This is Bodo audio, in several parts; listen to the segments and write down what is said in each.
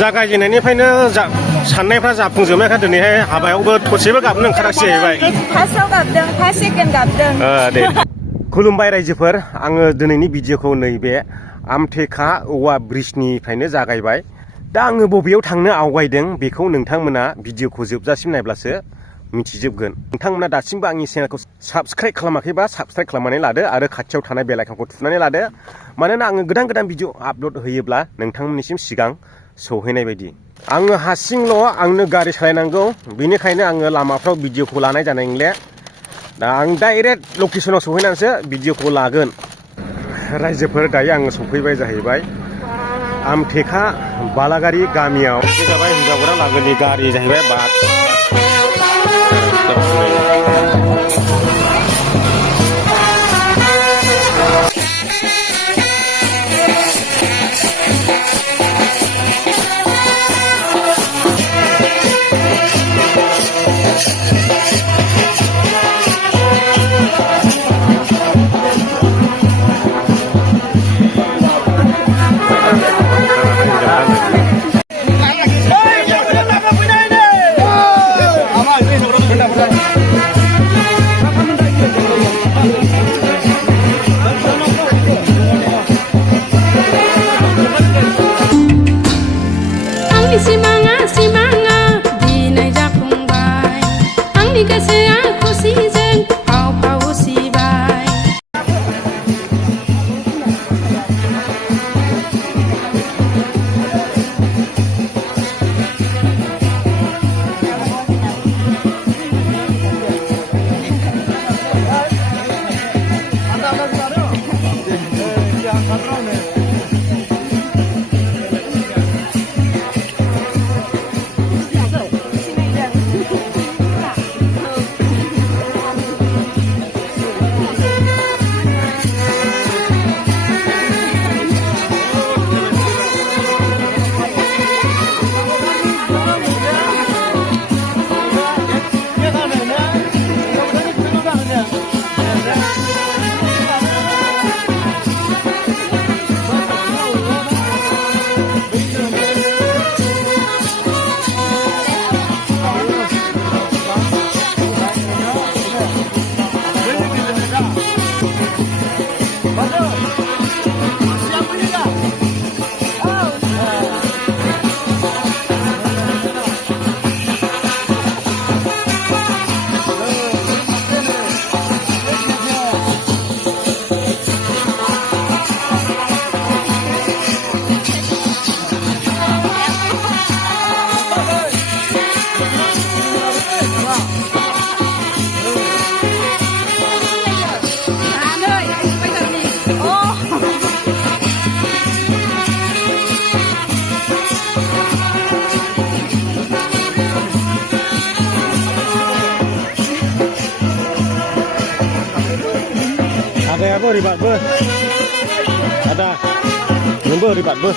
जागायजेननायनिफ्रायनो साननायफ्रा जाफुंजोबनायखाय दिनैहाय हाबायावबो थरसेबो गाबनो ओंखाराखिसै जाहैबाय। फार्स्टआव गाबदों, फार्स्ट सेकेन्ड गाबदों। दे खुलुमबाय रायजोफोर, आङो दिनैनि भिडिअखौ नैबे आमथेखा औवा ब्रिजनिफ्रायनो जागायबाय। दा आङो बबेयाव थांनो आवगायदों बेखौ नोंथांमोना भिडिअखौ जोबजासिम नायब्लासो मिथिजोबगोन। नोंथांमोना दासिमबो आंनि चेनेलखौ साबस्क्राइब खालामाखैबा साबस्क्राइब खालामनानै लादो आरो खाथियाव थानाय बेल आइकनखौ थुनानै लादो, मानोना आङो गोदान गोदान भिडिअ आपल'ड होयोब्ला नोंथांमोननिसिम सिगां सौहैनाय बायदि। आङो हारसिंल', आंनो गारि सालायनांगौ, बेनिखायनो आङो लामाफ्राव भिडिअखौ लानाय जानाय नंले। दा आं डाइरेक्ट लकेसनाव सौहैनानैसो भिडिअखौ लागोन। रायजोफोर, दायो आङो सफैबाय जाहैबाय आमथेखा बालागारि गामियाव। बे जाबाय हिनजाव गोदान लागोनि गारि जाहैबाय बास। Ada ribat be, ada, nombor ribat be.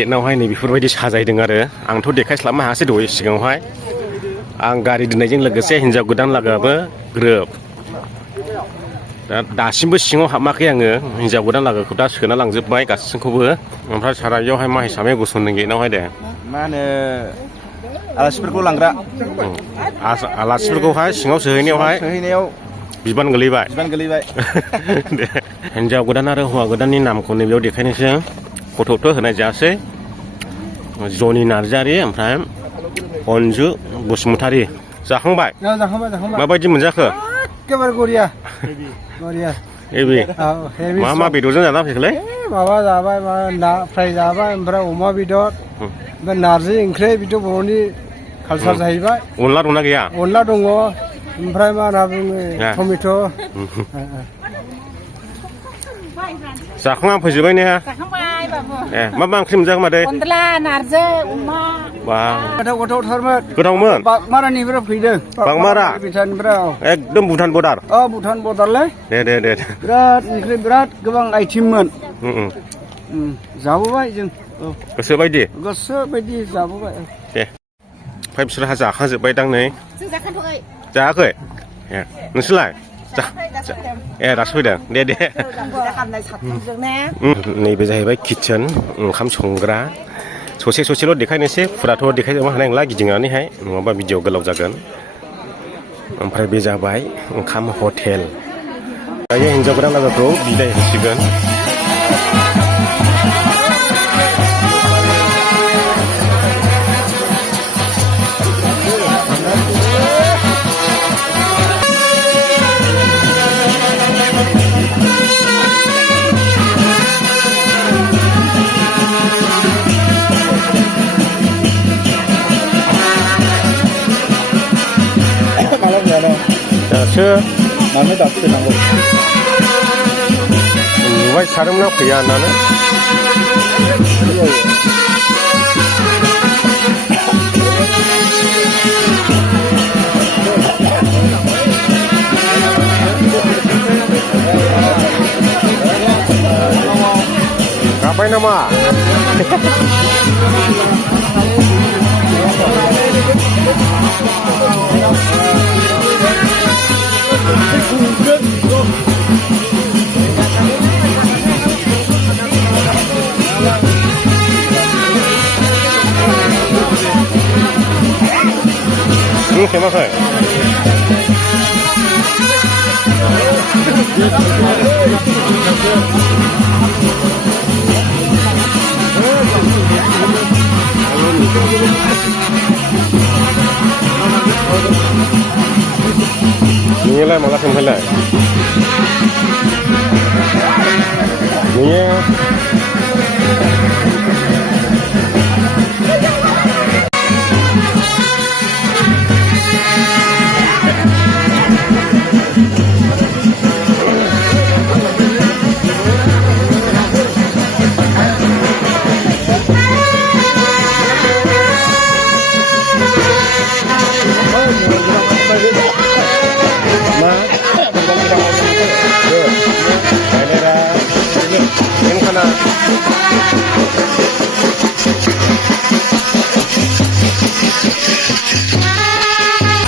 गेटनावहाय नै बेफोरबायदि साजायदों आरो आंथ' देखायस्लाबनो हायासै दहाय सिगाङावहाय आं गारि दोननायजों लोगोसे हिन्जाव गोदान लागोआबो ग्रोब दासिमबो सिङाव हाबाखै आङो हिन्जाव गोदान लागोखौ दा सोना लांजोब्बाय गासैखौबो ओमफ्राय सारा इयावहाय मा हिसाबै गसंदों गेटनावहाय दे मा होनो आलासिफोरखौ लांग्रा आलासिफोरखौहाय सिङाव सोहैनायावहाय बिबान गोलैबाय दे हिन्जाव गोदान आरो हौवा गोदाननि नामखौ नैबेयाव देखायनोसै फट'थ' होनाय जायासै जनि नार्जारि ओमफ्राय अनजु बसुमतारी जाखांबाय माबायदि मोनजाखो एखेबारे गरिया हेभि मा बेदरजों जाना फैखोलै माबा जाबाय मा ना फ्राय जाबाय ओमफ्राय अमा बेदर ओमफ्राय नारजि ओंख्रि बिथ' बर'नि कालसार जाहैबाय अनला दंना गैया अनला दङ ओमफ्राय मा होनना बुङो टमेट' जाखांना फैजोब्बाय ने जाखांबाय बाबु ए मा ओंख्रि मोनजाखो मादै अनला नारजि अमा बा गोथावथारमोन गोथावमोन बागमारानिफ्राय फैदों बागमारा बिथानिफ्राय एकदम भुटान बर्डार भुटान बर्डारलै दे बिराद ओंख्रि बिराद गोबां आइटेममोन जाबोबाय जों गोसोबायदि जाबोबाय दे ओमफ्राय बिसोरहा जाखांजोब्बाय दां नै जों जाखांथ'वाखै जायाखै ए नोंसोरलाय ए दासो फैदों दे नैबे जाहैबाय किटचेन ओंखाम संग्रा ससेल' देखायनोसै फुराथ' देखायजोबनो हानाय नंला गिदिंनानैहाय नङाबा भिडिअ गोलाव जागोन ओमफ्राय बे जाबाय ओंखाम हटेल दायो हिन्जाव गोदान लोगोखौ बिदाय होसिगोन दासो मानो दाबसे नांगौ नुबाय थादोंमोन आं फैया होननानै गाबबाय नामा खेमाखै नोंनियालाय माला सोंफैलाय नोंनिया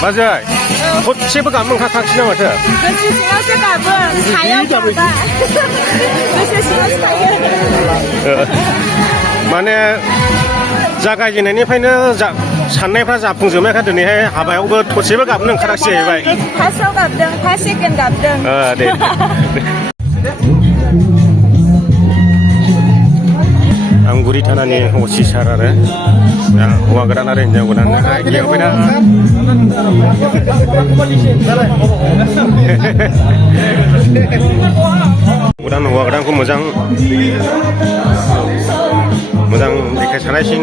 बाजै खनसेबो गाबनो ओंखारखांसै ना माथो गोसो सिङावसो गाबो सायाव गाबा गोसो सिङावसो थायो माने जागायजेननायनिफ्रायनो साननायफ्रा जाफुंजोबनायखाय दिनैहाय हाबायावबो थरसेबो गाबनो ओंखाराखिसै जाहैबाय फार्स्टआव गाबदों फार्स्ट सेकेन्ड गाबदों दे आमगुरि थानानि असि सार आरो हौवा गोदान आरो हिन्जाव गोदाननोहाय लिंबायना गोदान हौवा गोदानखौ मोजां देखायसानायसै